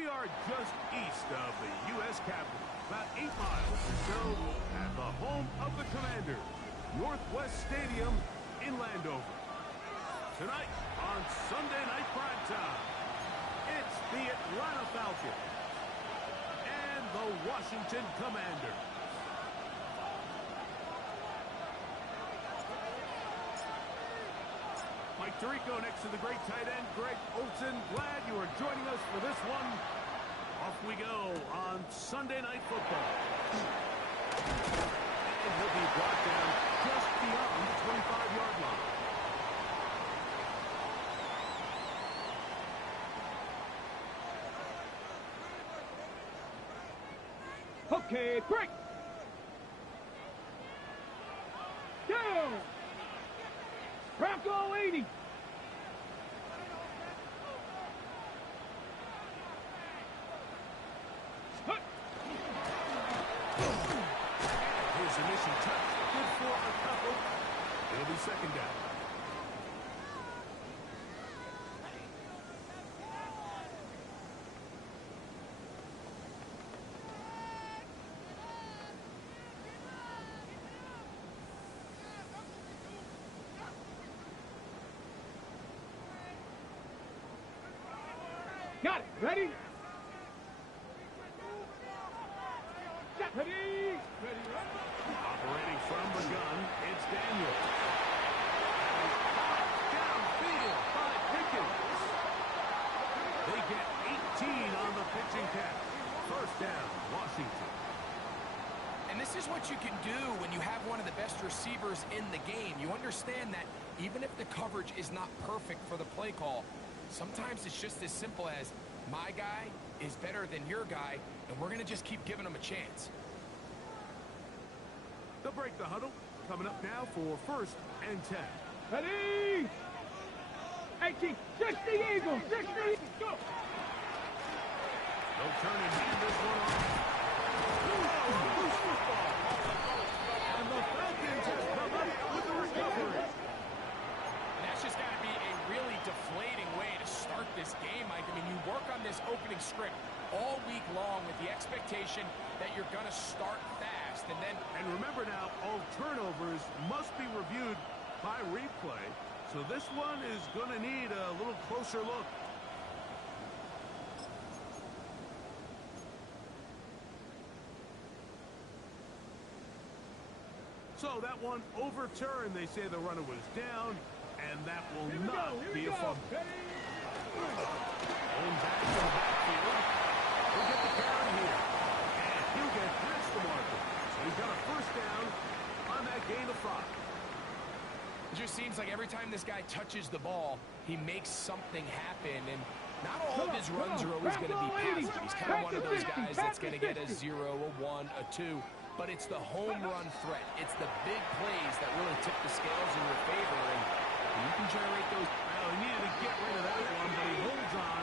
We are just east of the U.S. Capitol, about 8 miles or so, at the home of the Commanders, Northwest Stadium in Landover. Tonight, on Sunday Night Primetime, it's the Atlanta Falcons and the Washington Commanders. Mike Tirico next to the great tight end, Greg Olsen. Glad you are joining us for this one. Off we go on Sunday Night Football. And he'll be brought down just beyond the 25-yard line. Okay, break! Down! Bronco 80! His initial touch, good for a couple. It'll be second down. Got it! Ready? Set! Ready! Ready! Operating from the gun, it's Daniel. Downfield by Pickens. They get 18 on the pitching catch. First down, Washington. And this is what you can do when you have one of the best receivers in the game. You understand that even if the coverage is not perfect for the play call, sometimes it's just as simple as my guy is better than your guy, and we're going to just keep giving him a chance. They'll break the huddle. Coming up now for first and 10. Ready! 18! 60 Eagles! 60 Eagles! Go! They'll turn and hand this one off. Loose football. And the Falcons have come up with the recovery. And that's just got to be a really deflating way to start this game, Mike. I mean, you work on this opening script all week long with the expectation that you're going to start fast, and then... And remember now, all turnovers must be reviewed by replay, so this one is going to need a little closer look. So that one overturned. They say the runner was down, and that will not be a fumble. Going back to the backfield. He'll get the carry here. And he'll get past the marker. So he's got a first down on that gain of 5. It just seems like every time this guy touches the ball, he makes something happen, and not all of his runs are always going to be passive. He's kind of one of those guys that's going to get a 0, a 1, a 2. But it's the home run threat. It's the big plays that really tip the scales in your favor, and you can generate those. Well, he needed to get rid of that one, but he holds on.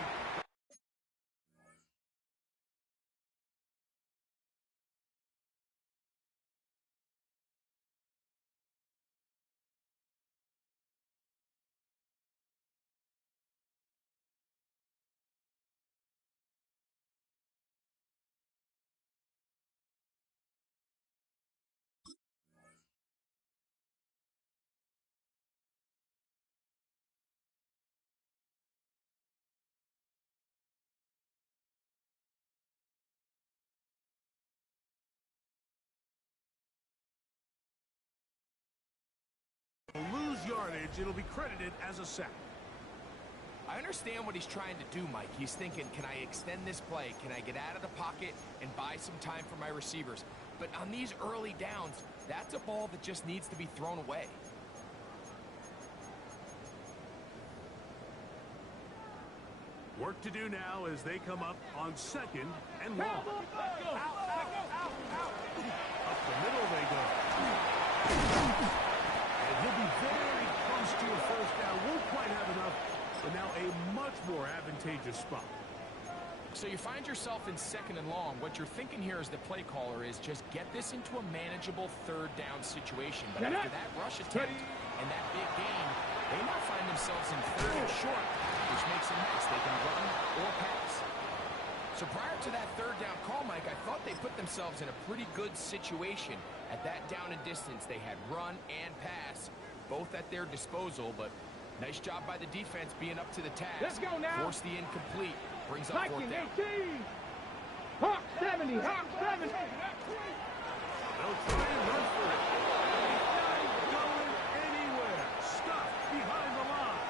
Lose yardage, it'll be credited as a sack. I understand what he's trying to do, Mike. He's thinking, can I extend this play? Can I get out of the pocket and buy some time for my receivers? But on these early downs, that's a ball that just needs to be thrown away. Work to do now as they come up on second and long. Up the middle they go. And he'll be very close to a first down. Won't quite have enough, but now a much more advantageous spot. So you find yourself in second and long. What you're thinking here as the play caller is just get this into a manageable third down situation. But after that rush attempt and that big gain, they now find themselves in third and short, which makes it nice. They can run or pass. So prior to that third down call, Mike, I thought they put themselves in a pretty good situation at that down and distance. They had run and pass, both at their disposal, but nice job by the defense being up to the task. Let's go now. Force the incomplete. Brings up fourth down. 18. Hawk 70. Hawk 70. They'll try and run for it. He's not going anywhere. Stuffed behind the line.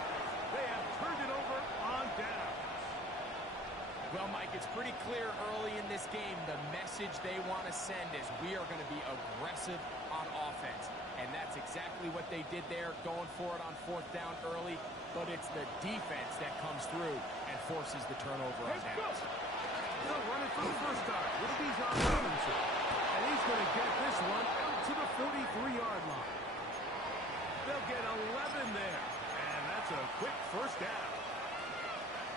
They have turned it over on down. Well, Mike, it's pretty clear early in this game the message they want to send is we are going to be aggressive on offense. And that's exactly what they did there, going for it on fourth down early. But it's the defense that comes through and forces the turnover on downs. They'll run it for the first time with Bijan Robinson. And he's going to get this one out to the 43-yard line. They'll get 11 there. And that's a quick first down.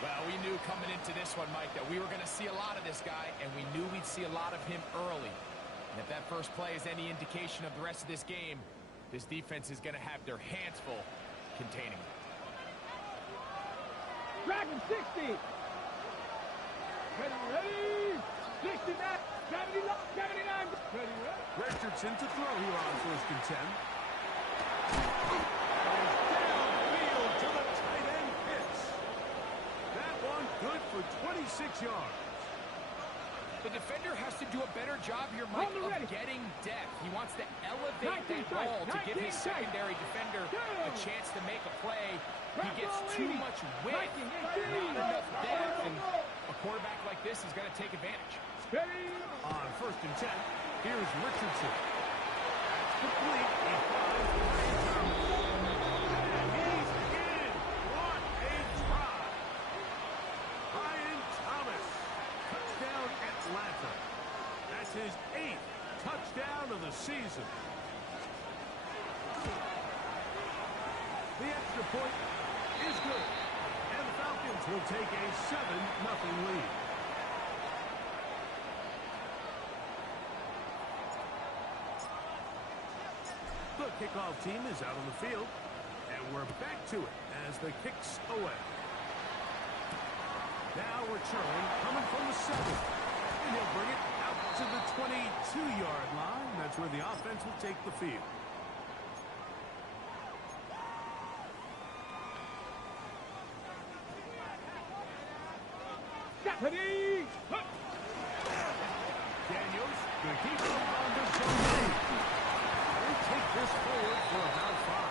Well, we knew coming into this one, Mike, that we were going to see a lot of this guy, and we knew we'd see a lot of him early. And if that first play is any indication of the rest of this game, this defense is going to have their hands full containing him. Dragon 60. Ready. 69. 79. 79. Ready. Richardson to throw here on 1st and 10. Downfield to the tight end Pitts. That one good for 26 yards. The defender has to do a better job here, Mike, of getting depth. He wants to elevate that ball to give his secondary defender a chance to make a play. He gets too much width, not enough depth, and a quarterback like this is going to take advantage. On 1st and 10, here's Richardson. That's complete. He finds Ryan Thomas. And he's in. What a drive. Ryan Thomas. Touchdown Atlanta. That's his 8th touchdown of the season. The extra point is good. And the Falcons will take a 7-0 lead. The kickoff team is out on the field. And we're back to it as the kick's away. Now returning, coming from the 7. And he'll bring it out to the 22-yard line. That's where the offense will take the field. Ready. Daniels, the keeper on the zone. They'll take this forward for about 5.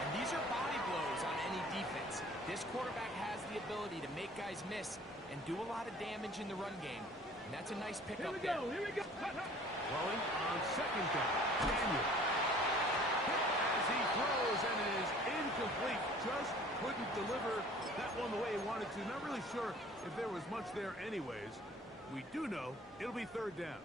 And these are body blows on any defense. This quarterback has the ability to make guys miss and do a lot of damage in the run game. And that's a nice pickup there. Here we go. Throwing on 2nd down. Daniel. As he throws, and it is incomplete. Just couldn't deliver that one the way he wanted to. Not really sure if there was much there anyways. We do know it'll be 3rd down.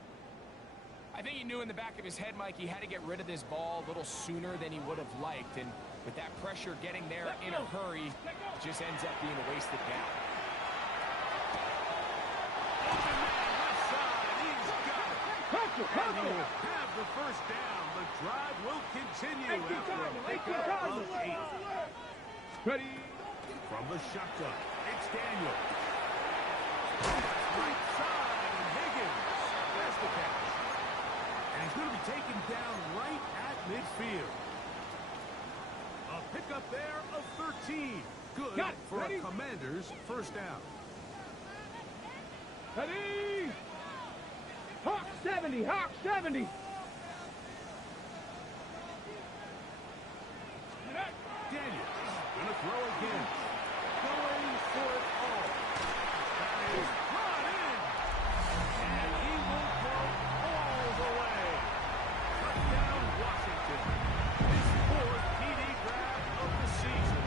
I think he knew in the back of his head, Mike, he had to get rid of this ball a little sooner than he would have liked. And with that pressure getting there in a hurry, it just ends up being a wasted down. Open man, left side. He's got it. And he will have the first down. The drive will continue after a pickup of 8. Ready. From the shotgun, it's Daniel. Right side, and Higgins. That's the catch. And he's going to be taken down right at midfield. A pickup there of 13. Good for a Commander's first down. Ready. Hawk 70. Hawk 70. Daniel going to throw again. Going for it all. That is brought in. And he will go all the way. Touchdown Washington. His 4th TD grab of the season.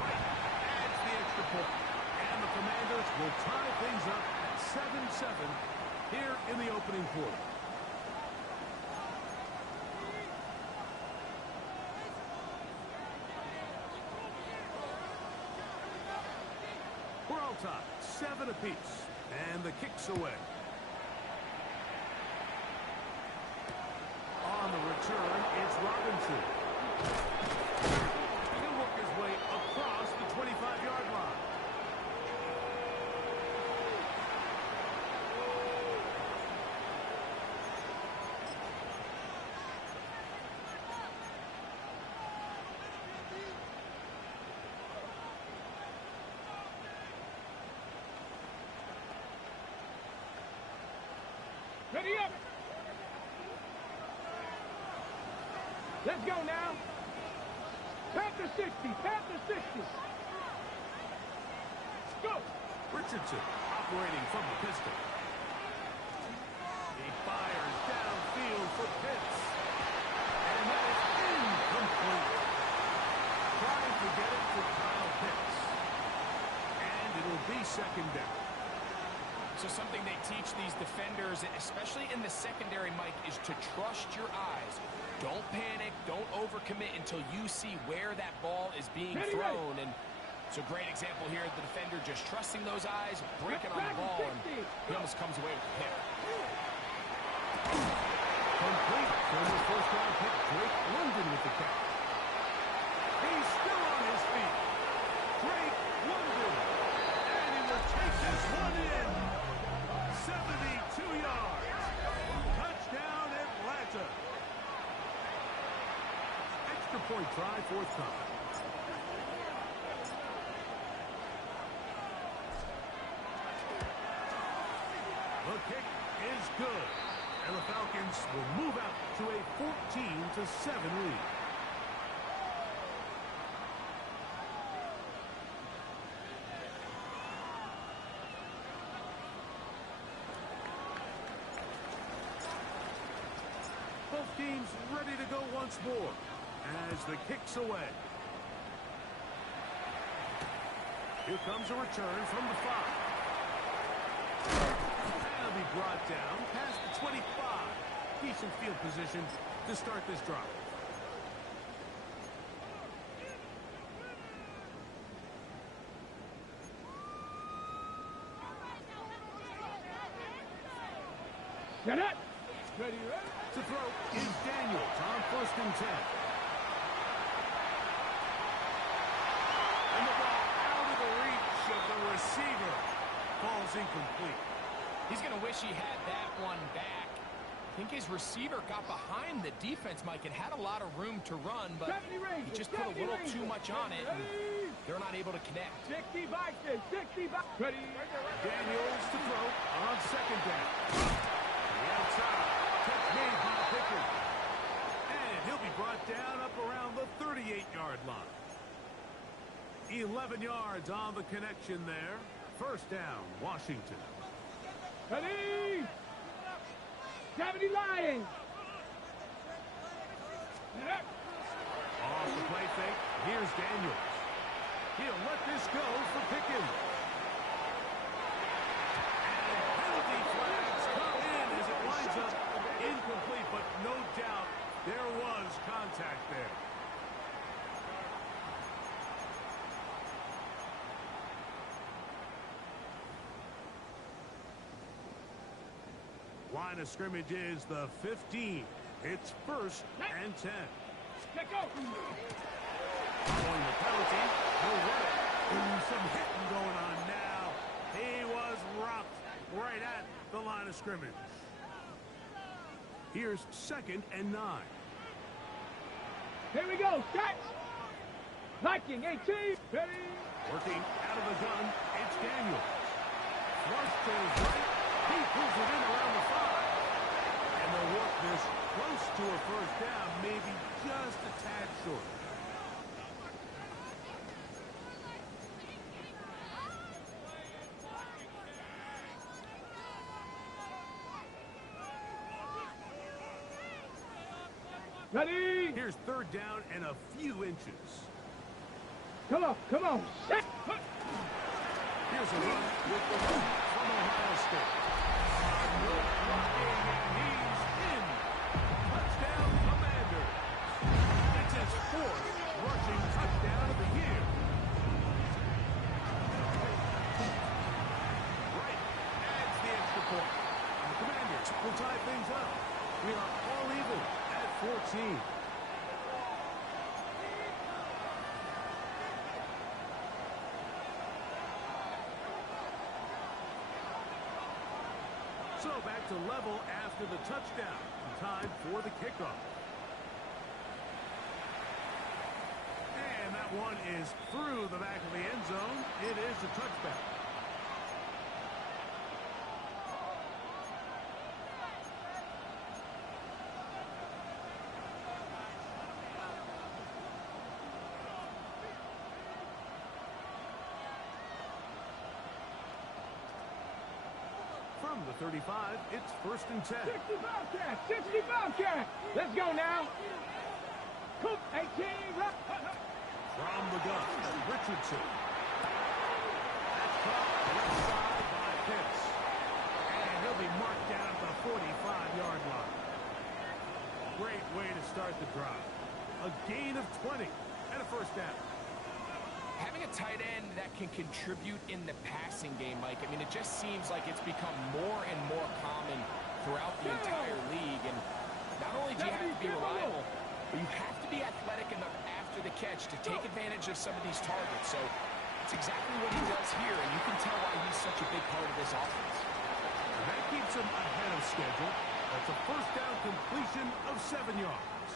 Right adds the extra point. And the Commanders will tie things up at 7-7 here in the opening quarter. We're all tied, 7 apiece, and the kick's away. On the return, it's Robinson. He'll work his Let's go now. Panther 60, Panther 60. Go. Richardson operating from the pistol. He fires downfield for Pitts. And that is incomplete. Trying to get it to Kyle Pitts. And it'll be second down. So something they teach these defenders, especially in the secondary, Mike, is to trust your eyes. Don't panic. Don't overcommit until you see where that ball is being thrown. And it's a great example here. The defender just trusting those eyes, breaking on the ball, and he almost comes away with a pick. Complete from his first-round pick, Drake London with the catch. He's still on his feet. Drake London. And he will take this one in. 72 yards. Touchdown, Atlanta. Extra point try, forthcoming. The kick is good. And the Falcons will move out to a 14-7 lead. Both teams ready to go once more as the kick's away. Here comes a return from the 5. That'll be brought down past the 25. Decent field position to start this drive. Get it. Ready, ready. To throw is Daniels on 1st and 10. And the ball out of the reach of the receiver. Falls incomplete. He's going to wish he had that one back. I think his receiver got behind the defense, Mike, and had a lot of room to run, but he just put a little too much on it, and they're not able to connect. 60 boxes, 60 boxes. Ready. Daniels to throw on 2nd down. To the outside. Catch made by Pickens. And he'll be brought down up around the 38-yard line. 11 yards on the connection there. 1st down, Washington. Ready. 70 Lions. Off the play fake. Here's Daniels. He'll let this go for Pickens. And penalty flags come in as it winds up incomplete, but no doubt there was contact there. Line of scrimmage is the 15. It's 1st and 10. Let go. Following the penalty, he'll run it. Ooh, some hitting going on now. He was rocked right at the line of scrimmage. Here's 2nd and 9. Here we go. Set. Liking 18. Ready. Working out of the gun, it's Daniels. Flush to his right. He pulls it in around the 5. And they'll work this close to a 1st down, maybe just a tad short. Ready. Here's 3rd down and a few inches. Come on, come on. Set. Here's a run with the run from Ohio State. Good blocking, and he's in. Touchdown, Commanders. It's his 4th rushing touchdown of the year. Right adds the extra point. And the Commanders will tie things up. We are all even at 14. So back to level after the touchdown. Time for the kickoff. And that one is through the back of the end zone. It is a touchback. From the 35, it's 1st and 10. 60 Bobcat, 60 Bobcat. Let's go now. Cook, 18, rock. From the gun, Richardson. That's caught left side by Pitts. And he'll be marked down at the 45-yard line. Great way to start the drive. A gain of 20 and a 1st down. Having a tight end that can contribute in the passing game, Mike, I mean, it just seems like it's become more and more common throughout the entire league. And not only do you have to be reliable, but you have to be athletic enough after the catch to take advantage of some of these targets. So it's exactly what he does here, and you can tell why he's such a big part of this offense. And that keeps him ahead of schedule. That's a 1st down completion of 7 yards.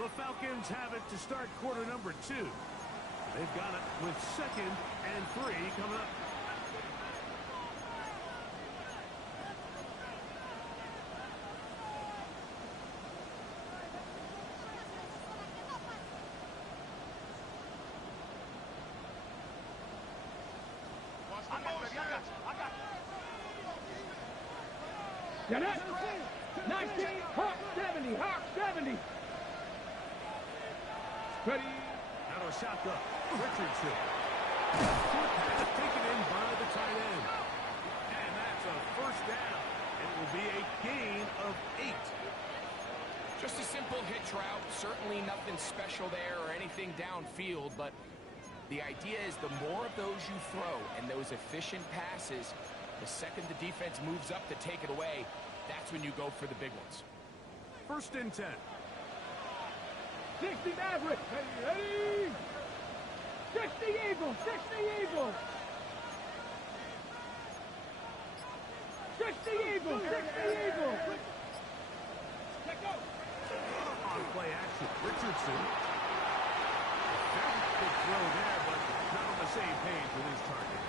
The Falcons have it to start quarter number 2. They've got it with 2nd and 3 coming up. Get it. 19, Hawk 70, Hawk 70. Ready. Out of shotgun, Richardson. Quick pass taken in by the tight end. And that's a 1st down. It will be a gain of 8. Just a simple hitch route. Certainly nothing special there or anything downfield, but the idea is the more of those you throw and those efficient passes, the second the defense moves up to take it away, that's when you go for the big ones. 1st and 10. 60 Maverick. Ready. 60 Eagles, 60 Eagles. 60 Eagles, 60 Eagles. Let go. On play action, Richardson. Very good throw there, but not on the same page with his target.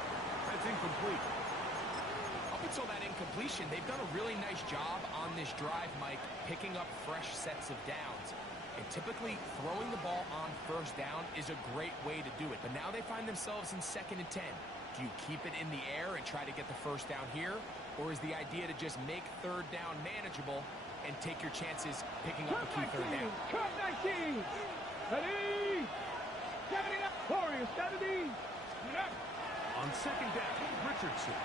That's incomplete. Up until that incompletion, they've done a really nice job on this drive, Mike, picking up fresh sets of downs. And typically, throwing the ball on 1st down is a great way to do it. But now they find themselves in 2nd and 10. Do you keep it in the air and try to get the 1st down here? Or is the idea to just make 3rd down manageable and take your chances picking up a key 3rd down? Cut 19. Ready. 70. Warriors 70. On 2nd down, Richardson.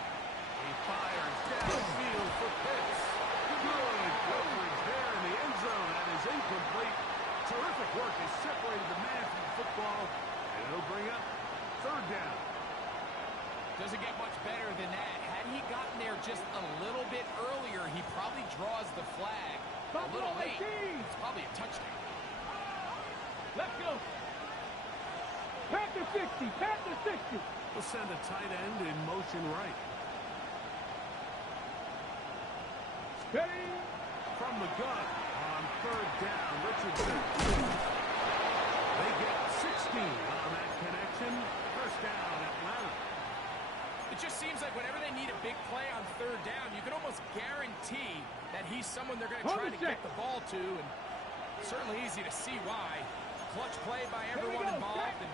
He fires downfield for Pitts. Good coverage there in the end zone. That is incomplete. Terrific work has separated the man from the football, and it'll bring up 3rd down. Doesn't get much better than that. Had he gotten there just a little bit earlier, he probably draws the flag a little late. It's probably a touchdown. Let's go. Panther 60, Panther 60. We'll send a tight end in motion right. Ready. From the gun on 3rd down, Richardson. They get 16 on that connection. 1st down, Atlanta. It just seems like whenever they need a big play on 3rd down, you can almost guarantee that he's someone they're going to try to get the ball to, and certainly easy to see why. Clutch play by everyone involved and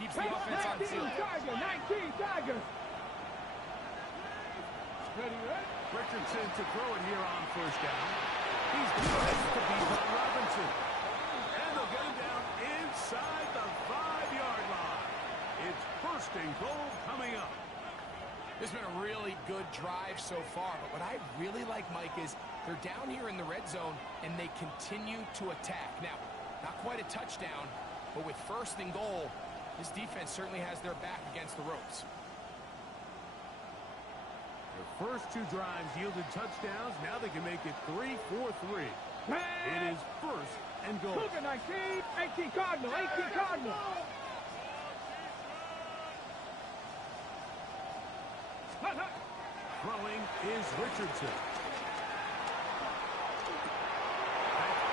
keeps the offense on the field. 19 Tiger. Ready. Richardson to throw it here on 1st down. He's close to Bijan Robinson. And they'll get him down inside the 5-yard line. It's 1st and goal coming up. This has been a really good drive so far, but what I really like, Mike, is they're down here in the red zone and they continue to attack. Now, not quite a touchdown, but with 1st and goal, this defense certainly has their back against the ropes. The first 2 drives yielded touchdowns. Now they can make it 3-4-3. It is 1st and goal. 19, 18 Cardinal, 18 Cardinal. Throwing is Richardson.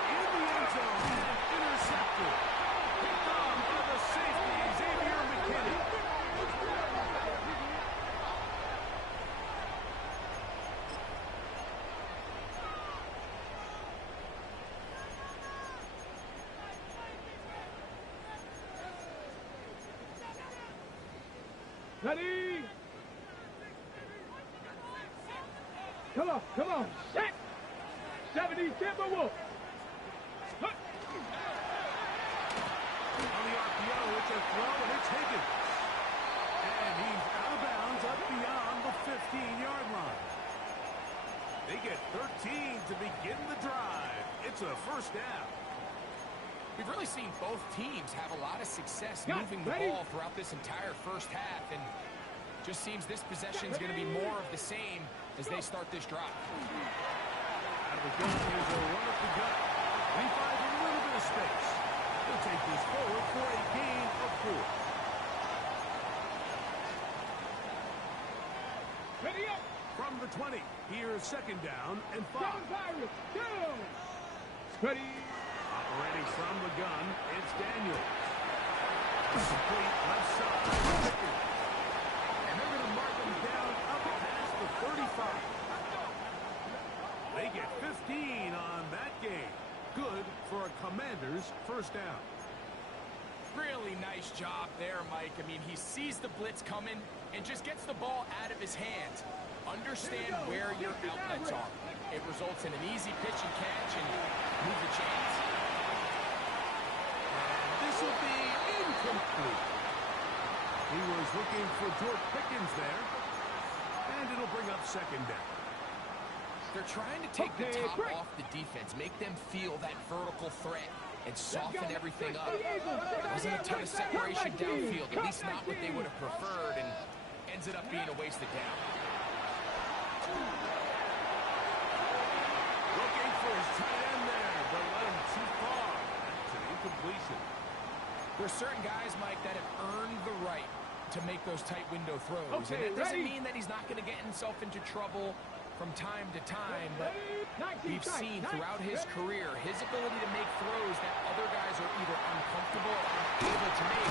In the end zone and intercepted. Picked off by the safety, Xavier McKinney. Ready. Come on. Set. 70 Timberwolves. On the RPO, it's a throw, and it's Higgins. And he's out of bounds up beyond the 15-yard line. They get 13 to begin the drive. It's a first down. We've really seen both teams have a lot of success moving the ball throughout this entire first half, and just seems this possession is going to be more of the same as they start this drive. Out of the gun, here's a run up the gut. He finds a little bit of space. He'll take this forward for a gain of 4. Ready up. From the 20, here's second down and 5. Ready. Operating from the gun, it's Daniels. Complete left side. And they're going to mark him down up past the 35. They get 15 on that game. Good for a Commander's first down. Really nice job there, Mike. I mean, he sees the blitz coming and just gets the ball out of his hands. Understand where your outlets are. It results in an easy pitch and catch and move the chains. This will be incomplete. He was looking for George Pickens there. And it'll bring up second down. They're trying to take the top off the defense, make them feel that vertical threat, and soften everything up. There wasn't a ton of separation downfield, at least not what they would have preferred, and ends it up being a wasted down. Looking for his tight end there, but let him too far. That's an incompletion. There's certain guys, Mike, that have earned the right to make those tight window throws. And that doesn't mean that he's not going to get himself into trouble from time to time, but we've seen throughout his career his ability to make throws that other guys are either uncomfortable or unable to make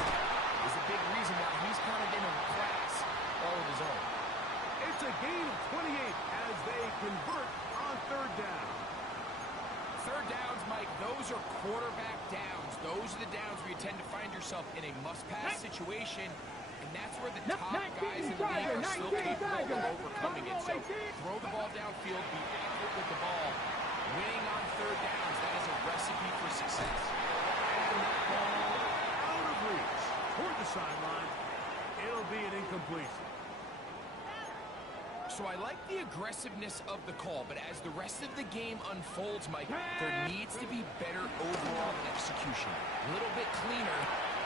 is a big reason why he's kind of in a class all of his own. It's a gain of 28 as they convert on third down. Third downs, Mike, those are quarterback downs. Those are the downs where you tend to find yourself in a must-pass situation, and that's where the top guys in the league are still capable of overcoming it. So throw the ball downfield, be accurate with the ball. Winning on third downs, that is a recipe for success. And that ball out of reach toward the sideline. It'll be an incompletion. So I like the aggressiveness of the call, but as the rest of the game unfolds, Mike, there needs to be better overall execution. A little bit cleaner.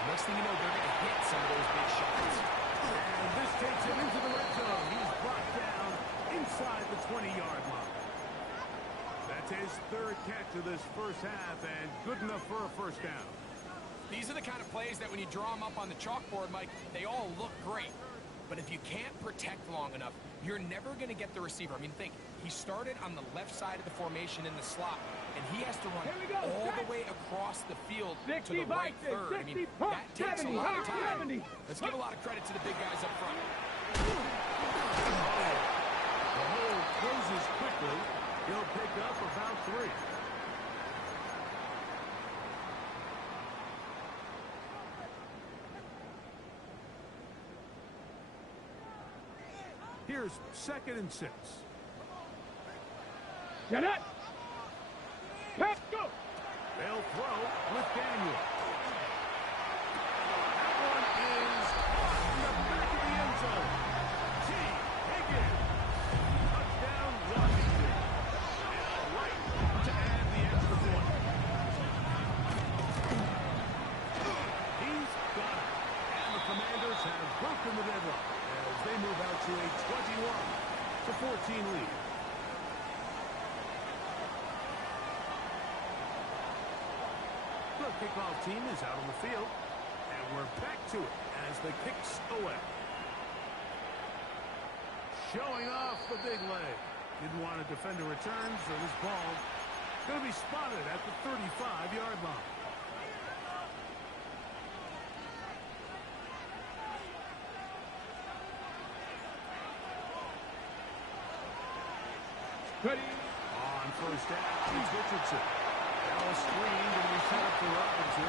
Next thing you know, they're going to hit some of those big shots. And this takes him into the red zone. He's brought down inside the 20-yard line. That's his third catch of this first half, and good enough for a first down. These are the kind of plays that when you draw them up on the chalkboard, Mike, they all look great. But if you can't protect long enough, you're never going to get the receiver. I mean, think, he started on the left side of the formation in the slot, and he has to run all the way across the field to the right third. I mean, that takes a lot of time. Let's give a lot of credit to the big guys up front. The hole closes quickly. He'll pick up about 3. Here's second and 6. Get it. Let's go. They'll throw with Daniel. That one is in the back of the end zone. T. Higgins. Touchdown, Washington. And a right to add the extra point. He's got it. And the Commanders have broken the deadlock as they move out to a 21-14 lead. The kickoff team is out on the field, and we're back to it as the kicks away. Showing off the big leg. Didn't want to defend a return, so this ball going to be spotted at the 35-yard line. Ready. On first down, he's Richardson. Now a screen going to be set up for Robinson.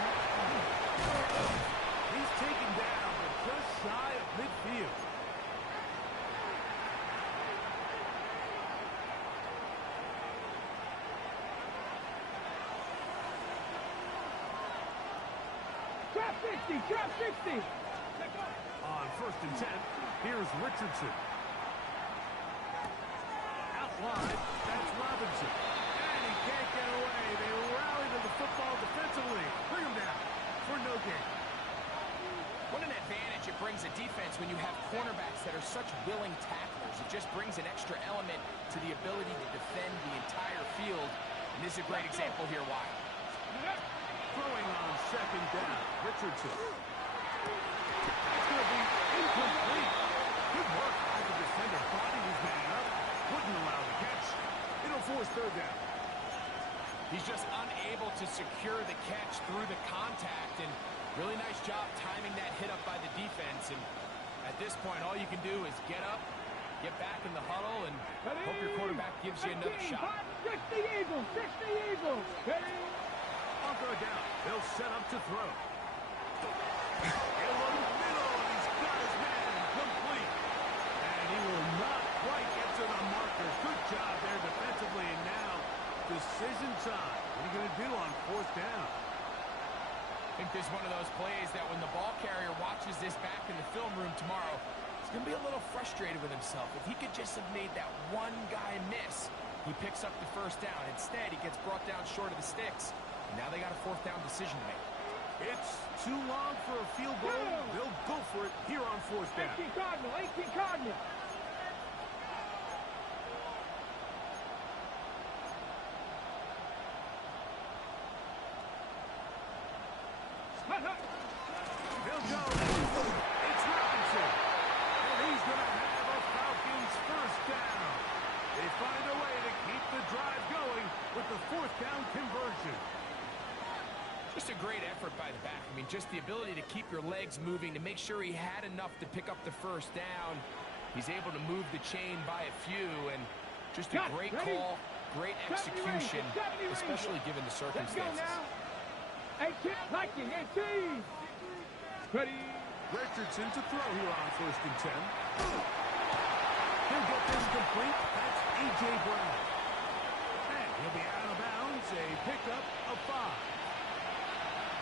He's taken down, but just shy of midfield. Trap 60. On 1st and 10, here's Richardson. Out wide, that's Robinson. And he can't get away. They rally to the football defensively. Bring him down for no gain. What an advantage it brings a defense when you have cornerbacks that are such willing tacklers. It just brings an extra element to the ability to defend the entire field. And this is a great example here why. Throwing on 2nd down, Richardson. It's going to be incomplete. Good work by the defender. Body was man up. Wouldn't allow the catch. It'll force 3rd down. He's just unable to secure the catch through the contact, and really nice job timing that hit up by the defense. And at this point, all you can do is get up, get back in the huddle, and hope your quarterback gives you another shot. 60 Eagles, 60 Eagles. On 3rd down, they'll set up to throw. In the middle, he's got his man complete. And he will not quite get to the marker. Good job there defensively, and now decision time. What are you going to do on 4th down? I think this is one of those plays that when the ball carrier watches this back in the film room tomorrow, he's going to be a little frustrated with himself. If he could just have made that one guy miss, he picks up the 1st down. Instead, he gets brought down short of the sticks. And now they got a 4th down decision to make. It's too long for a field goal. They'll go for it here on 4th down. 18 Cardinal, 18 Cardinal. They'll go. It's Robinson. And he's going to have a Falcons 1st down. They find a way to keep the drive going with the 4th down conversion. Just a great effort by the back. I mean, just the ability to keep your legs moving, to make sure he had enough to pick up the 1st down. He's able to move the chain by a few, and just a great call, great execution, especially given the circumstances. 18, 18. Ready. Richardson to throw here on 1st and 10. He'll get this complete. That's A.J. Brown. And he'll be out of bounds. A pickup of 5.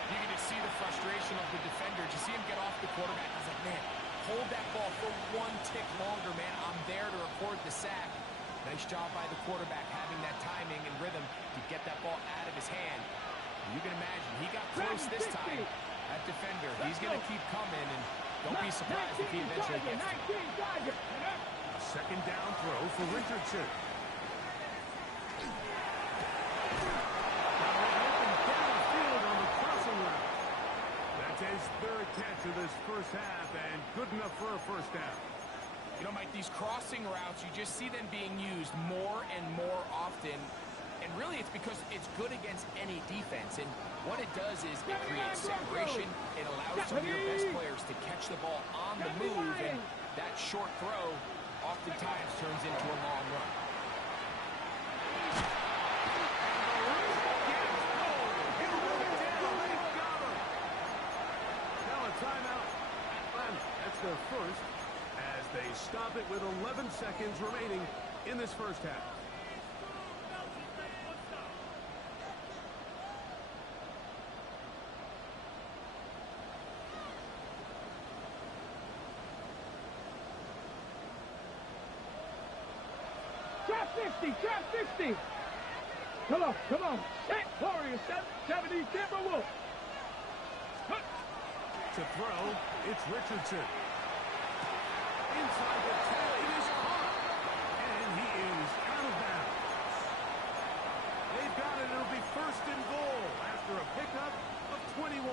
You can just see the frustration of the defender. Just see him get off the quarterback. He's like, man, hold that ball for 1 tick longer, man. I'm there to record the sack. Nice job by the quarterback having that timing and rhythm to get that ball out of his hand. And you can imagine, he got close this time. That defender, he's going to keep coming, and don't be surprised if he eventually gets it. A 2nd down throw for Richardson. That's his 3rd catch of this 1st half, and good enough for a 1st down. You know, Mike, these crossing routes, you just see them being used more and more often. And really, it's because it's good against any defense. And what it does is it creates separation. It allows some of your best players to catch the ball on the move. And that short throw oftentimes turns into a long run. Timeout, Atlanta. That's their 1st as they stop it with 11 seconds remaining in this 1st half. Trap 50, trap 50. Come on. Set, Warriors, 70, Timberwolves. To throw, it's Richardson. Inside the 10, it is caught. And he is out of bounds. They've got it. It'll be 1st and goal after a pickup of 21.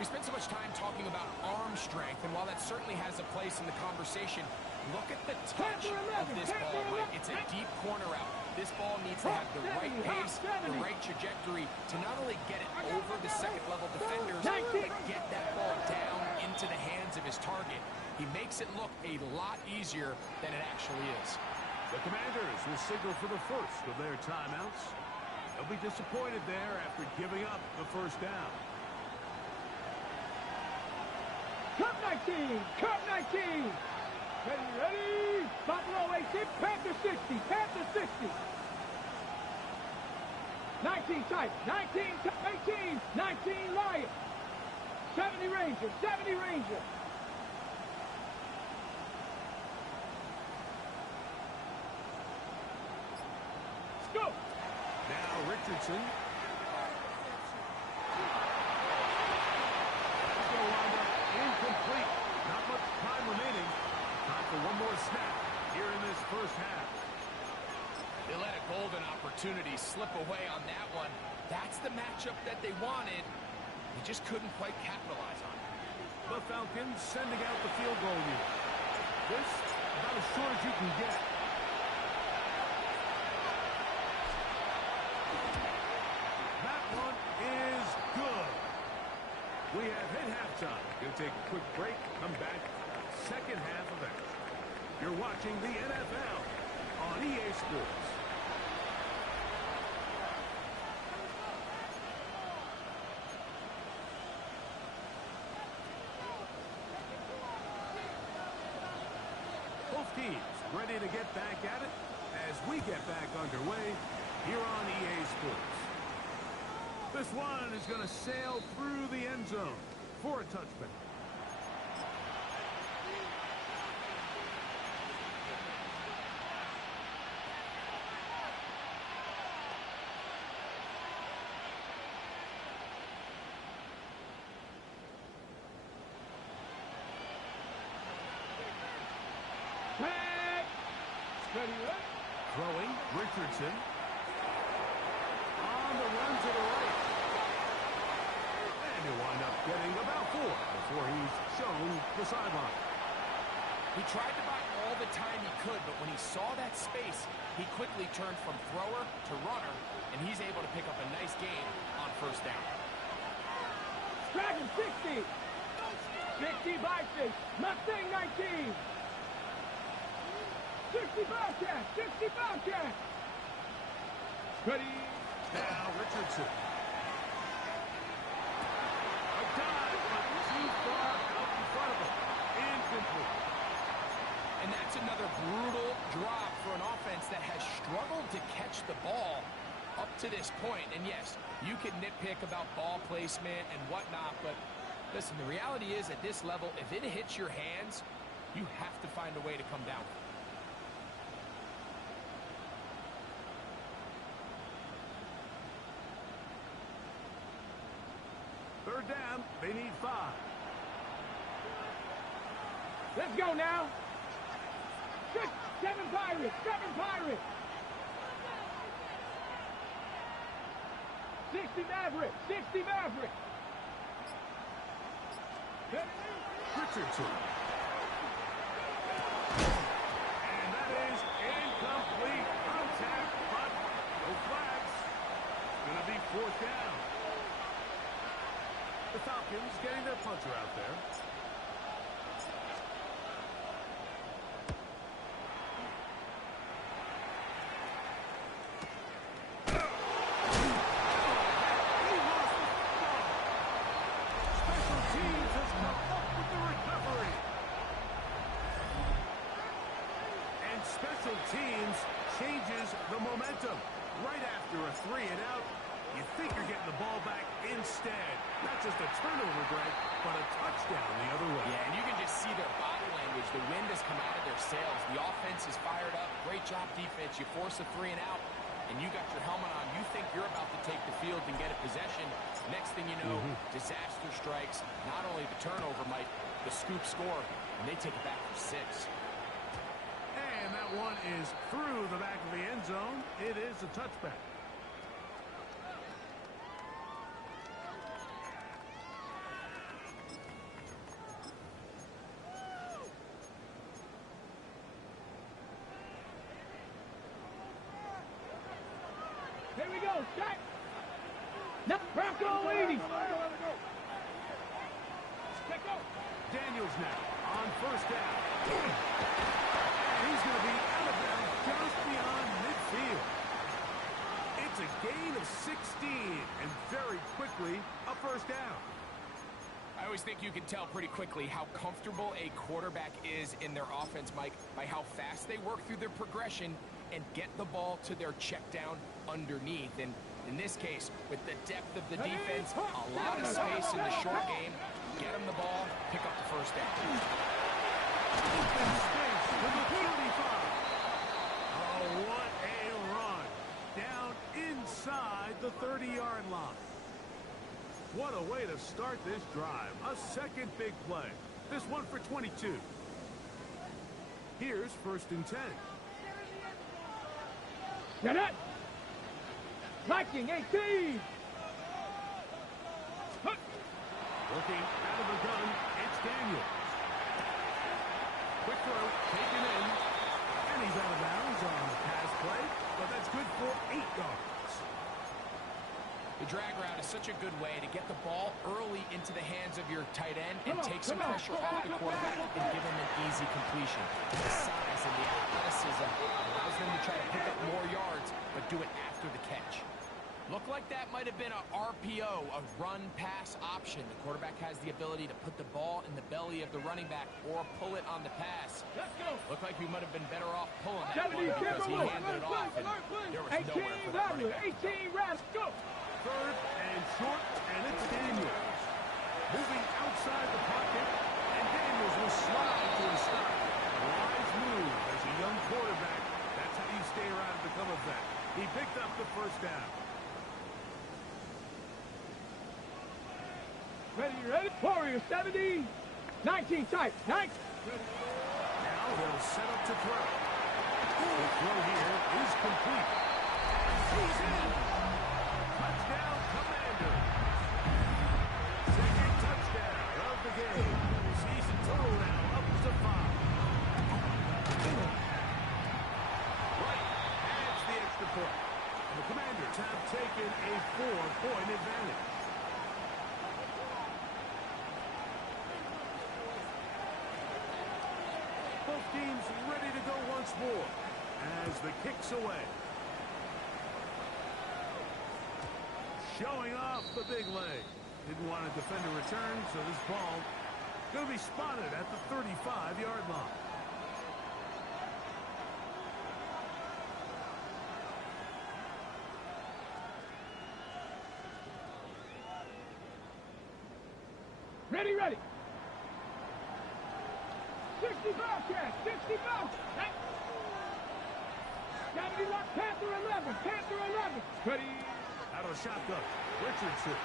We spent so much time talking about arm strength, and while that certainly has a place in the conversation, look at the touch of this ball, Mike. It's a deep corner out. This ball needs to have the right pace, the right trajectory to not only get it over the 2nd-level defenders, but get that ball down into the hands of his target. He makes it look a lot easier than it actually is. The Commanders will signal for the 1st of their timeouts. They'll be disappointed there after giving up the 1st down. Cup 19, Cup 19. Ready. Buffalo 18, Panther 60, Panther 60. 19 tight, 19, 18, 19 Lions. 70 Ranger, 70 Ranger. Let's go. Now Richardson. Incomplete. Not much time remaining. Time for one more snap here in this first half. They let a golden opportunity slip away on that one. That's the matchup that they wanted. They just couldn't quite capitalize on it. The Falcons sending out the field goal unit. This about as short as you can get. That one is good. We have hit halftime. Gonna take a quick break. Come back. Second half of action. You're watching the NFL on EA Sports. Both teams ready to get back at it as we get back underway here on EA Sports. This one is going to sail through the end zone for a touchback. Throwing, Richardson. On the run to the right. And he'll wind up getting about 4 before he's shown the sideline. He tried to buy all the time he could, but when he saw that space, he quickly turned from thrower to runner, and he's able to pick up a nice gain on first down. Dragon 60. 60 Vikings. Mustang 19. 60 Bobcat. 60 Bobcat. Ready. Now Richardson. A dive, but too far out in front of him. Incomplete. And that's another brutal drop for an offense that has struggled to catch the ball up to this point. And yes, you can nitpick about ball placement and whatnot, but listen, the reality is at this level, if it hits your hands, you have to find a way to come down with it. Third down, they need 5. Let's go now. 6, 7 Pirates, 7 Pirates. 60 Mavericks, 60 Mavericks. Richardson. And that is incomplete. Contact, but no flags. It's going to be 4th down. The Falcons getting their punter out there. Special teams has come up with the recovery. And special teams changes the momentum. Right after a 3 and out, you think you're getting the ball back. Instead, not just a turnover, Greg, but a touchdown the other way. Yeah, and you can just see their body language. The wind has come out of their sails. The offense is fired up. Great job, defense. You force a 3 and out, and you got your helmet on. You think you're about to take the field and get a possession. Next thing you know, disaster strikes. Not only the turnover, Mike, the scoop score, and they take it back for 6. And that one is through the back of the end zone. It is a touchback. Here we go, set. Now, Bronco 80. Daniels now on first down. And he's going to be out of bounds just beyond midfield. It's a gain of 16, and very quickly, a first down. I always think you can tell pretty quickly how comfortable a quarterback is in their offense, Mike, by how fast they work through their progression and get the ball to their check down underneath. And in this case, with the depth of the defense, a lot of space in the short game, get him the ball, pick up the first down. Open space to the 35. Oh, what a run. Down inside the 30-yard line. What a way to start this drive. A second big play. This one for 22. Here's 1st and 10. Get it! Viking 18! Looking out of the gun, it's Daniels. Quick throw, taken in. And he's out of bounds on the pass play, but that's good for 8 yards. The drag route is such a good way to get the ball early into the hands of your tight end and take some pressure off the quarterback and give him an easy completion. The size and the athleticism allows them to try to pick up more yards, but do it after the catch. Looked like that might have been a RPO, a run-pass option. The quarterback has the ability to put the ball in the belly of the running back or pull it on the pass. Looked like we might have been better off pulling that one because he handed it off and there was nowhere for that running back. 18 rounds, go! 3rd and short, and it's Daniels. Moving outside the pocket, and Daniels will slide to a stop. A wise move as a young quarterback. That's how you stay around and become a vet. He picked up the first down. Ready? Warrior 70, 19 tight, 19. Now they'll set up to throw. The throw here is complete. He's in. Touchdown, Commander. Second touchdown of the game. Season total now up to 5. Right adds the extra point. And the Commanders have taken a 4-point advantage. Both teams ready to go once more as the kick's away. Showing off the big leg. Didn't want to defend a return, so this ball going to be spotted at the 35-yard line. Ready. 65 catch, 65. 70 lock, Panther 11. Ready. Out of the shotgun, Richardson.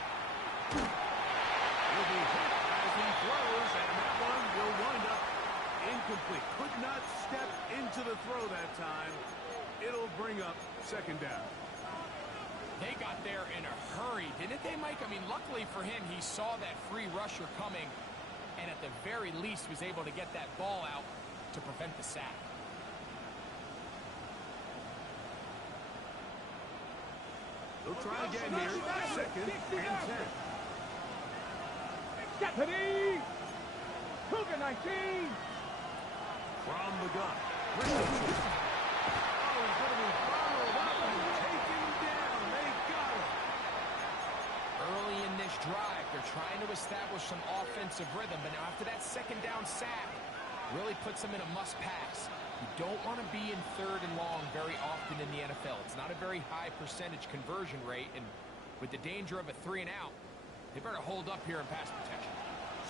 Will be hit as he throws, and that one will wind up incomplete. Could not step into the throw that time. It'll bring up 2nd down. They got there in a hurry, didn't they, Mike? I mean, luckily for him, he saw that free rusher coming and at the very least was able to get that ball out to prevent the sack. They'll try again here. 2nd and 10. Deputy! Cougar 19! From the gun, Richardson. Oh, he's going to be followed up and taken down. They got him. Early in this drive, they're trying to establish some offensive rhythm, but now after that 2nd down sack, really puts them in a must-pass. You don't want to be in 3rd and long very often in the NFL. It's not a very high percentage conversion rate, and with the danger of a 3 and out, they better hold up here in pass protection.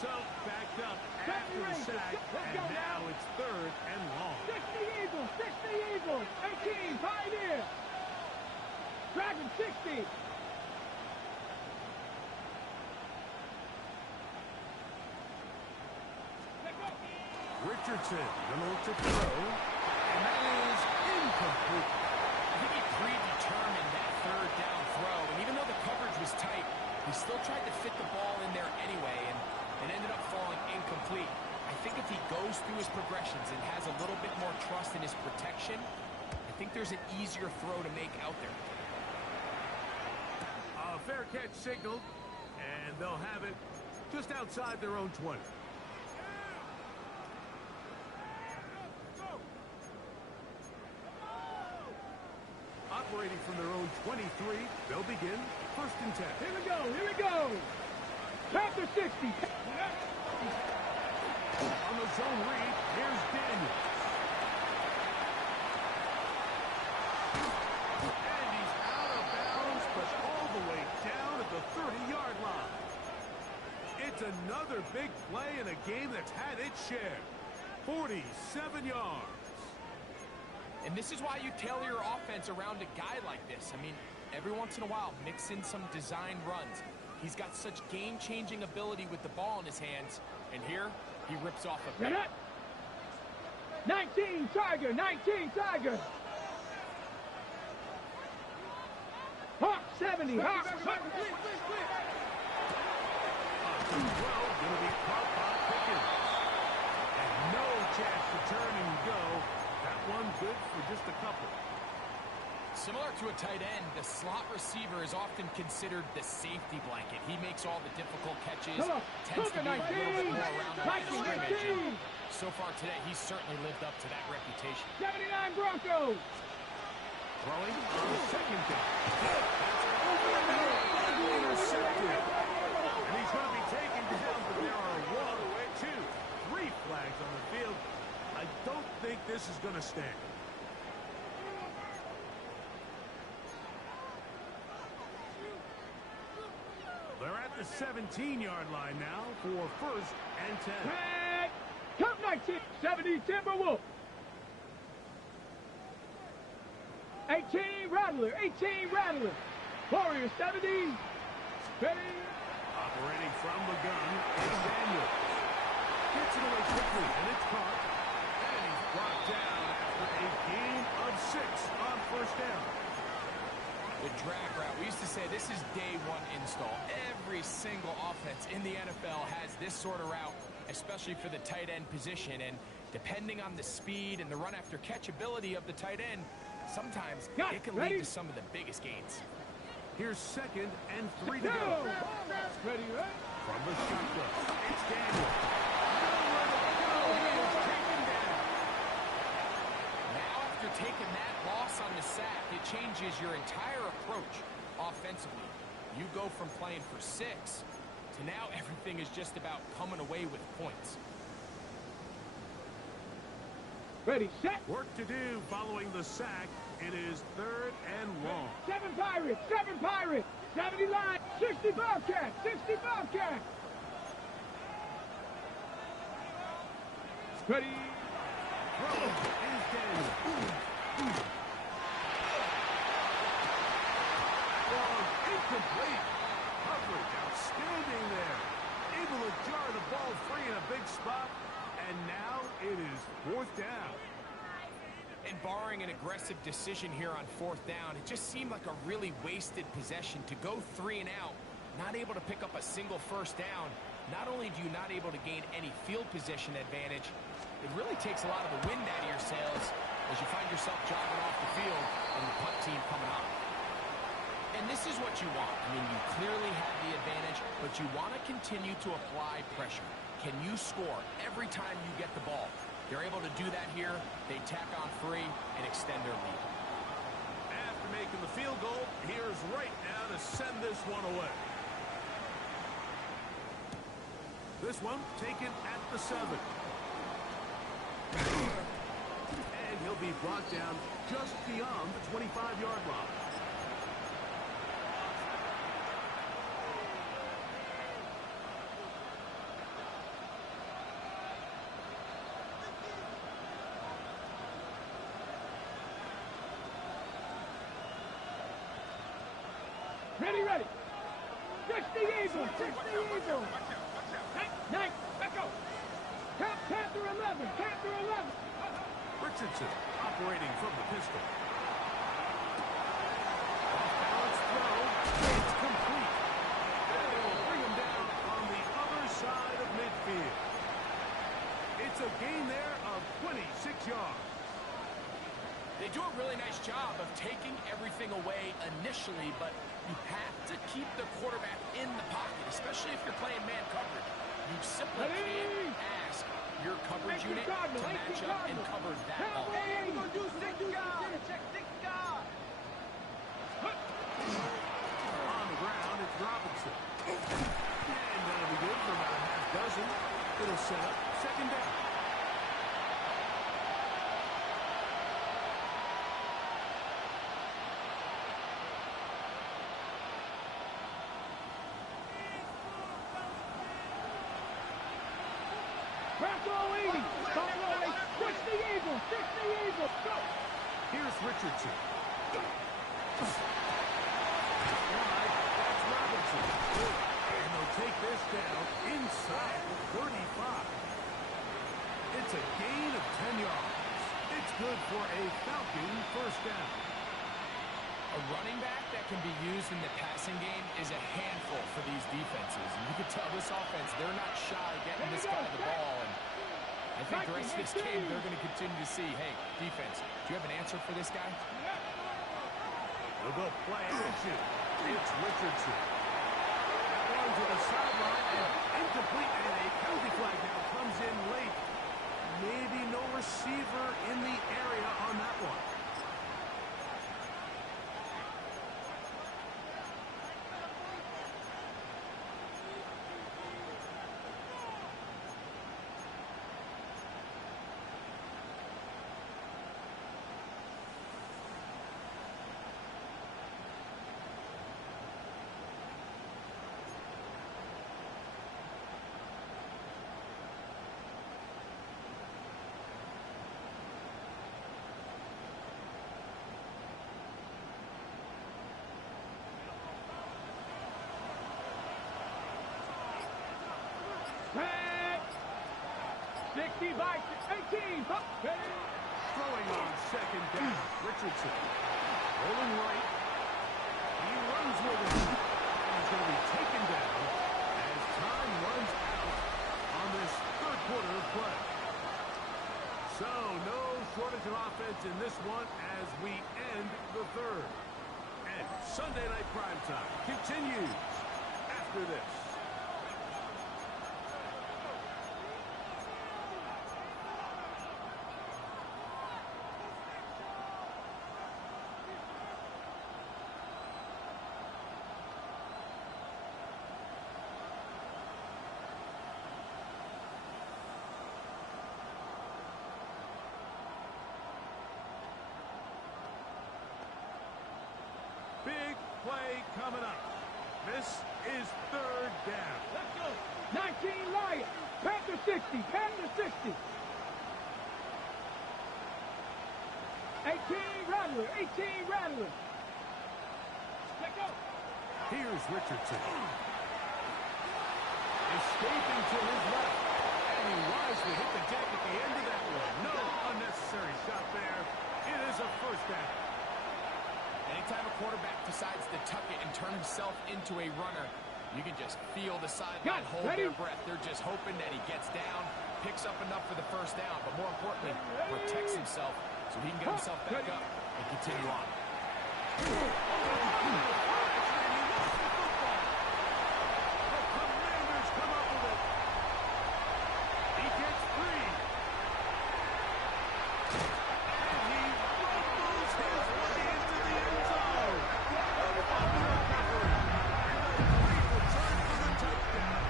So, backed up after the sack, and now it's 3rd and long. 60 Eagles, 18, Pioneer. Dragon 60. Richardson, going to look to throw, and that is incomplete. I think he predetermined that 3rd down throw, and even though the coverage was tight, he still tried to fit the ball in there anyway, and it ended up falling incomplete. I think if he goes through his progressions and has a little bit more trust in his protection, I think there's an easier throw to make out there. A fair catch signaled, and they'll have it just outside their own 20. Operating from their own 23, they'll begin 1st and 10. Here we go. Panther 60. On the zone read, here's Daniels. And he's out of bounds, but all the way down at the 30-yard line. It's It's another big play in a game that's had its share. 47 yards. And this is why you tailor your offense around a guy like this. I mean, every once in a while, mix in some design runs. He's got such game-changing ability with the ball in his hands. And here, he rips off a big. 19 Tiger, 19 Tiger. Hawk 70, Hawk. Going to be caught by Pickens. And no chance to turn and go. That one good for just a couple. Similar to a tight end, the slot receiver is often considered the safety blanket. He makes all the difficult catches, tends to be a little bit more around the line of scrimmage. And so far today, he's certainly lived up to that reputation. 79 Broncos. Throwing on the second down. That's over the middle. Intercepted. And he's going to be taken down, but there are three flags on the field. I don't think this is going to stand. They're at the 17-yard line now for 1st and 10. Red, top 19, 70 Timberwolf. 18 Rattler, 18 Rattler. Warriors 70. Ready. Operating from the gun is Daniels. Gets it away quickly, and it's caught. And he's brought down after a gain of 6 on 1st down. The drag route, we used to say this is day one install. Every single offense in the NFL has this sort of route, especially for the tight end position. And depending on the speed and the run after catch ability of the tight end, sometimes it can lead to some of the biggest gains. Here's 2nd and 3 to go. Ready, right? From the shotgun, it's Daniels. Nowhere to go. He is taken down. Now, after taking that loss on the sack, it changes your entire approach offensively. You go from playing for 6 to now everything is just about coming away with points. Ready, set. Work to do following the sack. It is 3rd and long. 7 Pirates, 7 Pirates. 70 line, 60 Bobcats, 60 Bobcats. Ready. Throw is Daniels. Long, incomplete. Coverage outstanding there. Able to jar the ball free in a big spot. And now it is 4th down. And barring an aggressive decision here on 4th down, it just seemed like a really wasted possession to go 3 and out, not able to pick up a single 1st down. Not only do you not able to gain any field position advantage, it really takes a lot of the wind out of your sails as you find yourself jogging off the field and the punt team coming up. And this is what you want. I mean, you clearly have the advantage, but you want to continue to apply pressure. Can you score every time you get the ball? They're able to do that here. They tack on 3 and extend their lead. After making the field goal, here's right now to send this one away. This one taken at the 7. And he'll be brought down just beyond the 25-yard line. Ready, ready. 60 Eagle, 60 Eagle. Night, back go. Panther 11, Panther 11. Richardson operating from the pistol. Off-balance throw. It's complete. And they will bring him down on the other side of midfield. It's a gain there of 26 yards. They do a really nice job of taking everything away initially, but you have to keep the quarterback in the pocket, especially if you're playing man coverage. You simply can't ask your coverage unit to match up and cover that ball. On the ground, it's Robinson. And that'll be good for about a half dozen. It'll set up 2nd down. Pass all 80. Fire away. Push the eagle. Push the eagle. Go. Here's Richardson. Wide, that's Robinson. And they'll take this down inside the 35. It's a gain of 10 yards. It's good for a Falcon first down. A running back that can be used in the passing game is a handful for these defenses. And you can tell this offense, they're not shy getting this guy the ball. And I think the rest of this game, they're going to continue to see, hey, defense, do you have an answer for this guy? They'll go play action. It's Richardson. That one to the sideline and incomplete. And a penalty flag now comes in late. Maybe no receiver in the area on that one. Back. 60 by 18. Throwing on second down. Richardson. Rolling right. He runs with it. And he's going to be taken down as time runs out on this third quarter of play. So, no shortage of offense in this one as we end the third. And Sunday Night Primetime continues after this. Big play coming up. This is third down. Let's go. 19 Lions. Panther 60. Panther 60. 18 Rattler. 18 Rattler. Let's go. Here's Richardson. Escaping to his left. And he wisely hit the deck at the end of that one. No unnecessary shot there. It is a first down. Anytime a quarterback decides to tuck it and turn himself into a runner, you can just feel the sideline hold their breath. They're just hoping that he gets down, picks up enough for the first down, but more importantly, protects himself so he can get himself back up and continue on. The Commanders come up with it. He gets free. And he rumbles his way into the end zone. On the recovery. And a great return for the touchdown.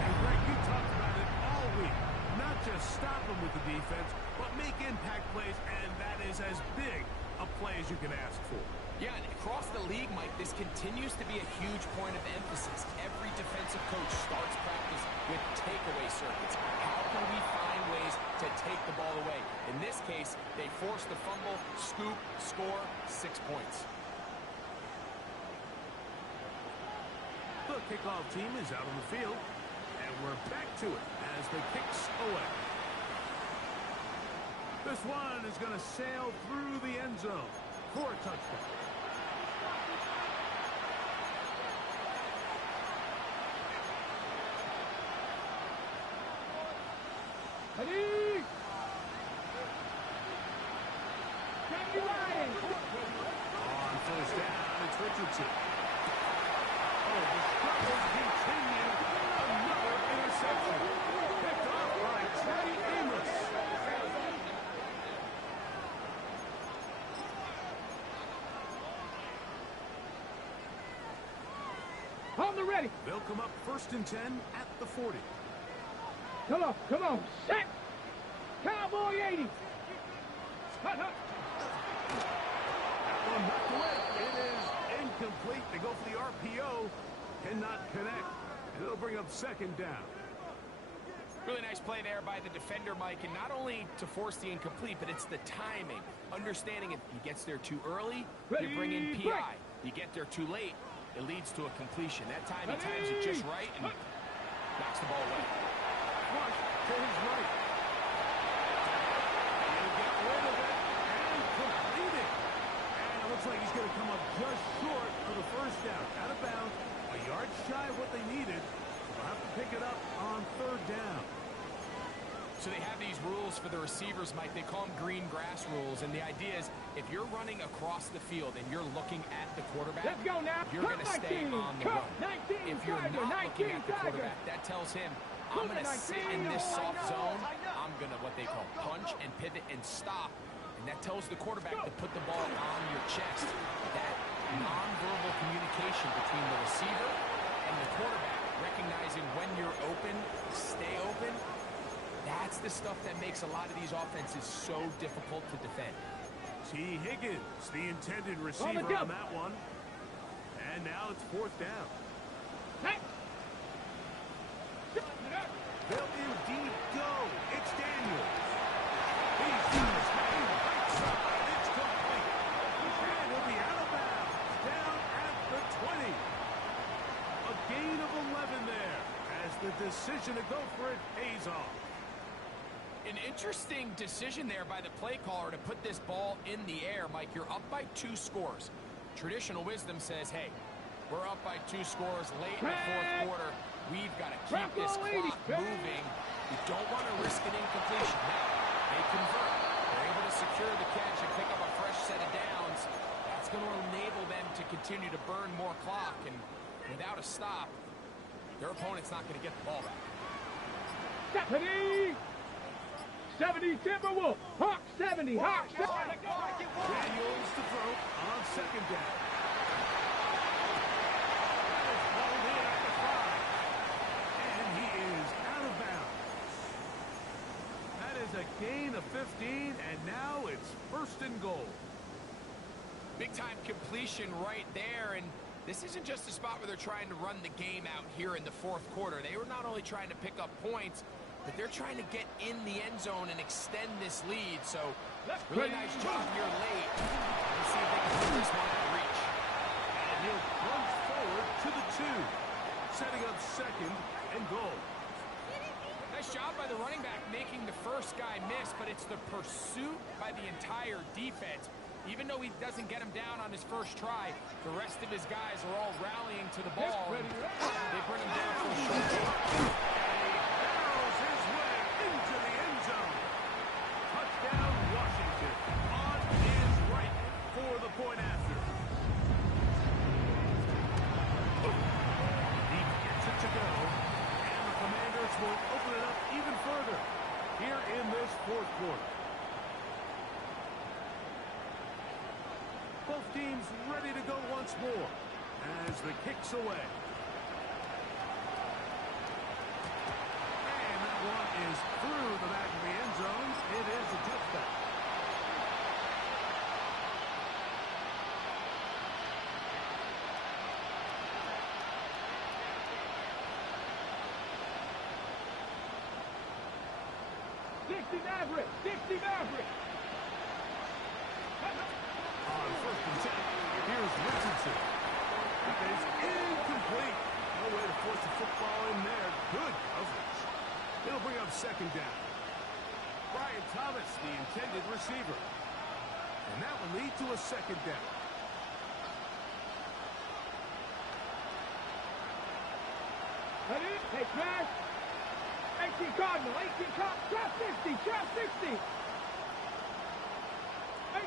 And Greg, you talked about it all week. Not just stop him with the defense, but make impact plays, and that is as big a play as you can ask for. Yeah, and across the league, Mike, this continues to be a huge point of emphasis. Every defensive coach starts practice with takeaway circuits. How can we find ways to take the ball away? In this case, they force the fumble, scoop, score, 6 points. The kickoff team is out on the field, and we're back to it as the kicks away. This one is going to sail through the end zone for a touchdown. Ready? Jamie Ryan. On first down, it's Richardson. Oh, the struggles continue. Another interception. Picked off by Trey Amos. On the ready. They'll come up 1st and 10 at the 40. Come on, come on. Set. Cowboy 80. Hut, hut. That one knocked away. It is incomplete. They go for the RPO. Cannot connect. And it'll bring up 2nd down. Really nice play there by the defender, Mike, and not only to force the incomplete, but it's the timing. Understanding if he gets there too early, you bring in PI. You get there too late, it leads to a completion. That time he times it just right and knocks the ball away. Flush to his right. He'll get rid of it and complete it. And it looks like he's going to come up just short for the first down. Out of bounds, a yard shy of what they needed. They'll have to pick it up on third down. So they have these rules for the receivers, Mike. They call them green grass rules. And the idea is if you're running across the field and you're looking at the quarterback, Let's go now. you're going to stay on the run. 19, If you're Tiger, not looking at the 19, quarterback, that tells him, I'm going to sit in this soft zone. I'm going to, what they call, punch and pivot and stop. And that tells the quarterback to put the ball on your chest. That nonverbal communication between the receiver and the quarterback, recognizing when you're open, stay open. That's the stuff that makes a lot of these offenses so difficult to defend. T. Higgins, the intended receiver on that one. And now it's fourth down. Hey. They'll indeed go. It's Daniels. He's got his hand right side. It's complete. And he'll be out of bounds. Down at the 20. A gain of 11 there as the decision to go for it pays off. An interesting decision there by the play caller to put this ball in the air. Mike, you're up by 2 scores. Traditional wisdom says, hey, we're up by 2 scores late in the fourth quarter. We've got to keep this clock moving. You don't want to risk an incompletion. Now, they convert. They're able to secure the catch and pick up a fresh set of downs. That's going to enable them to continue to burn more clock. And without a stop, their opponent's not going to get the ball back. Stephanie! 70 Timberwolf. Hawk 70. Hawk 70. Daniels to throw on second down. That is hauled in at the 5. And he is out of bounds. That is a gain of 15, and now it's first and goal. Big-time completion right there, and this isn't just a spot where they're trying to run the game out here in the fourth quarter. They were not only trying to pick up points, but they're trying to get in the end zone and extend this lead. So, really nice job here late. Let's see if they can put this one out of reach. And he'll plunge forward to the 2, setting up second and goal. Nice job by the running back making the first guy miss, but it's the pursuit by the entire defense. Even though he doesn't get him down on his first try, the rest of his guys are all rallying to the ball. And they bring him down for a short game. His way into the end zone. Touchdown, Washington. On his right for the point after. He gets it to go. And the Commanders will open it up even further here in this fourth quarter. Both teams ready to go once more as the kick's away. Is through the back of the end zone. It is a touchdown. Maverick. 60 Maverick. On first and 10, here's Richardson. That is incomplete. No way to force the football in there. Good coverage. It'll bring up second down. Brian Thomas, the intended receiver. And that will lead to a second down. Ready? Take pass. 18 Cardinal. 18 Cardinal. Trap 60. Trap 60.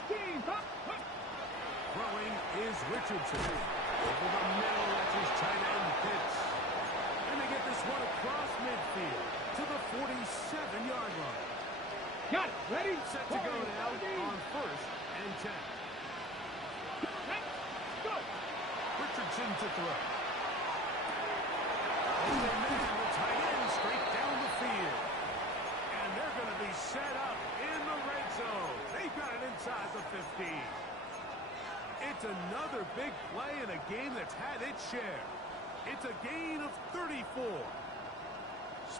18. Throwing is Richardson. Over the middle, that's his tight end Pitts. And they get this one across midfield to the 47-yard line. Got it. Ready? Set to go now on first and 10. Go. Richardson to throw. And they man the tight end straight down the field. And they're going to be set up in the red zone. They've got it inside the 15. It's another big play in a game that's had its share. It's a gain of 34.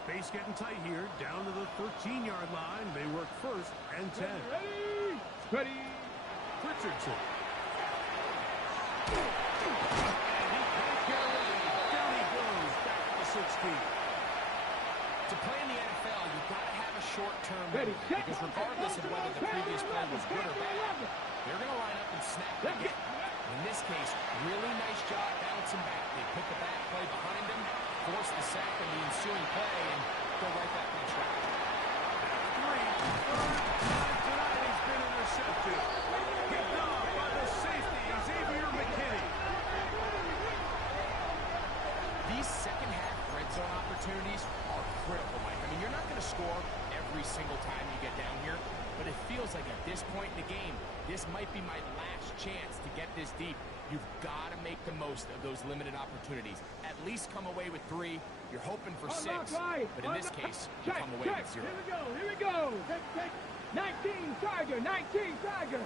Space getting tight here. Down to the 13-yard line. They work first and 10. Ready? Ready. Richardson. And he can't get away. Down he goes. Back to the 16. To play in the NFL, you've got to have a short-term Ready, memory, set. because regardless of whether the previous play was good or bad, they're going to line up and snap it again. In this case, really nice job bouncing back. They put the back play behind him, force the sack in the ensuing play, and go right back on track. Third time tonight he's been intercepted. Picked off by the safety, Xavier McKinney. These second-half red zone opportunities are critical, Mike. I mean, you're not going to score every single time you get down here, but it feels like at this point in the game, this might be my last chance to get this deep. You've got to make the most of those limited opportunities. At least come away with 3. You're hoping for 6, but in this case, you come away with 0. Here we go. Take 19, Tiger, 19, Tiger.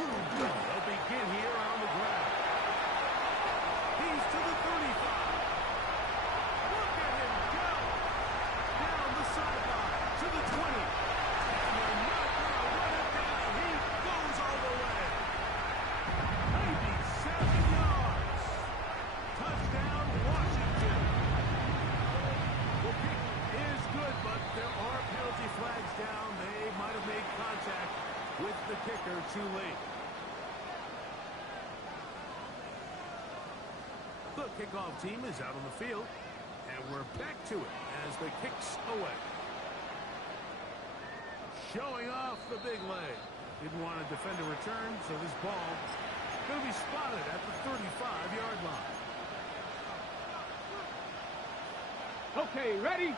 They'll begin here on the ground. He's to the 35. Look at him go. Down the sideline to the 20. And they're not going to run it down. He goes all the way. 97 yards. Touchdown, Washington. The kick is good, but there are penalty flags down. They might have made contact with the kicker too late. The kickoff team is out on the field, and we're back to it as the kick's away. Showing off the big leg. Didn't want to defend a return, so this ball going to be spotted at the 35-yard line. Okay, ready?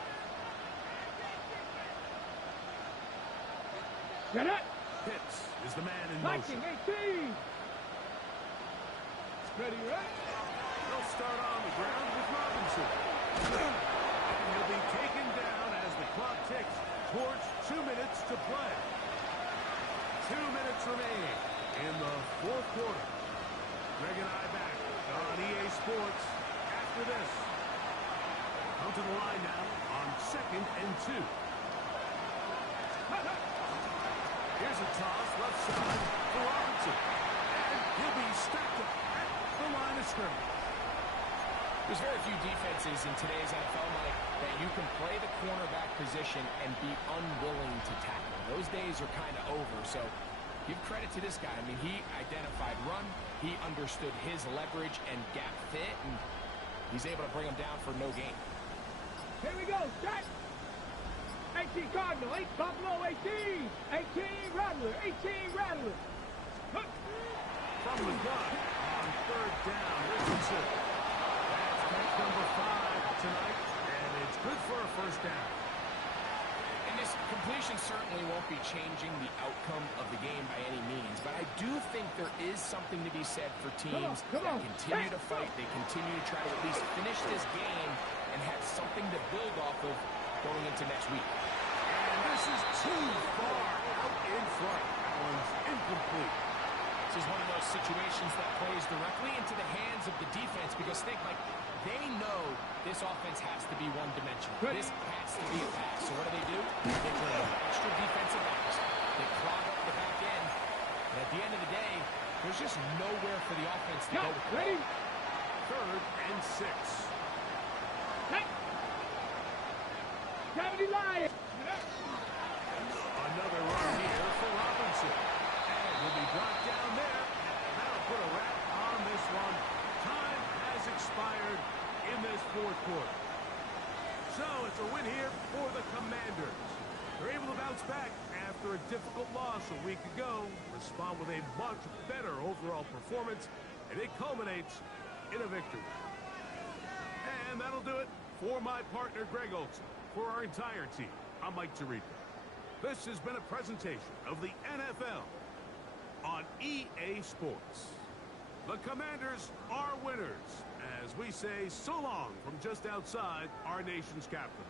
Get it? Pitts is the man in 19, motion. 18. Ready, right? They'll start on the ground with Robinson. And he'll be taken down as the clock ticks towards 2 minutes to play. 2 minutes remaining in the fourth quarter. Greg and I back on EA Sports after this. Come to the line now on 2nd and 2. Here's a toss left side for Robinson. And he'll be stacked at the line of scrimmage. There's very few defenses in today's NFL, Mike, that you can play the cornerback position and be unwilling to tackle. Those days are kind of over, so give credit to this guy. I mean, he identified run, he understood his leverage and gap fit, and he's able to bring him down for no gain. Here we go, set. 18 Cardinal, 8 Buffalo, 18. 18 Rattler, 18 Rattler. Hook. From the gun on 3rd down, Richardson. That's catch number 5 tonight, and it's good for a first down. And this completion certainly won't be changing the outcome of the game by any means, but I do think there is something to be said for teams that continue to fight. They continue to try to at least finish this game and have something to build off of going into next week. And this is too far out in front. That one's incomplete. This is one of those situations that plays directly into the hands of the defense because think, like, they know this offense has to be one-dimensional. This has to be a pass. So what do? They bring extra defensive backs. They clog up the back end. And at the end of the day, there's just nowhere for the offense to go. Ready? 3rd and 6. Hey. 70 Lions. Another run here for Robinson. And will be brought down there. And that'll put a wrap on this one. Time has expired in this fourth quarter. So it's a win here for the Commanders. They're able to bounce back after a difficult loss a week ago, respond with a much better overall performance, and it culminates in a victory. And that'll do it for my partner, Greg Olson. For our entire team, I'm Mike Tirico. This has been a presentation of the NFL on EA Sports. The Commanders are winners, as we say so long from just outside our nation's capital.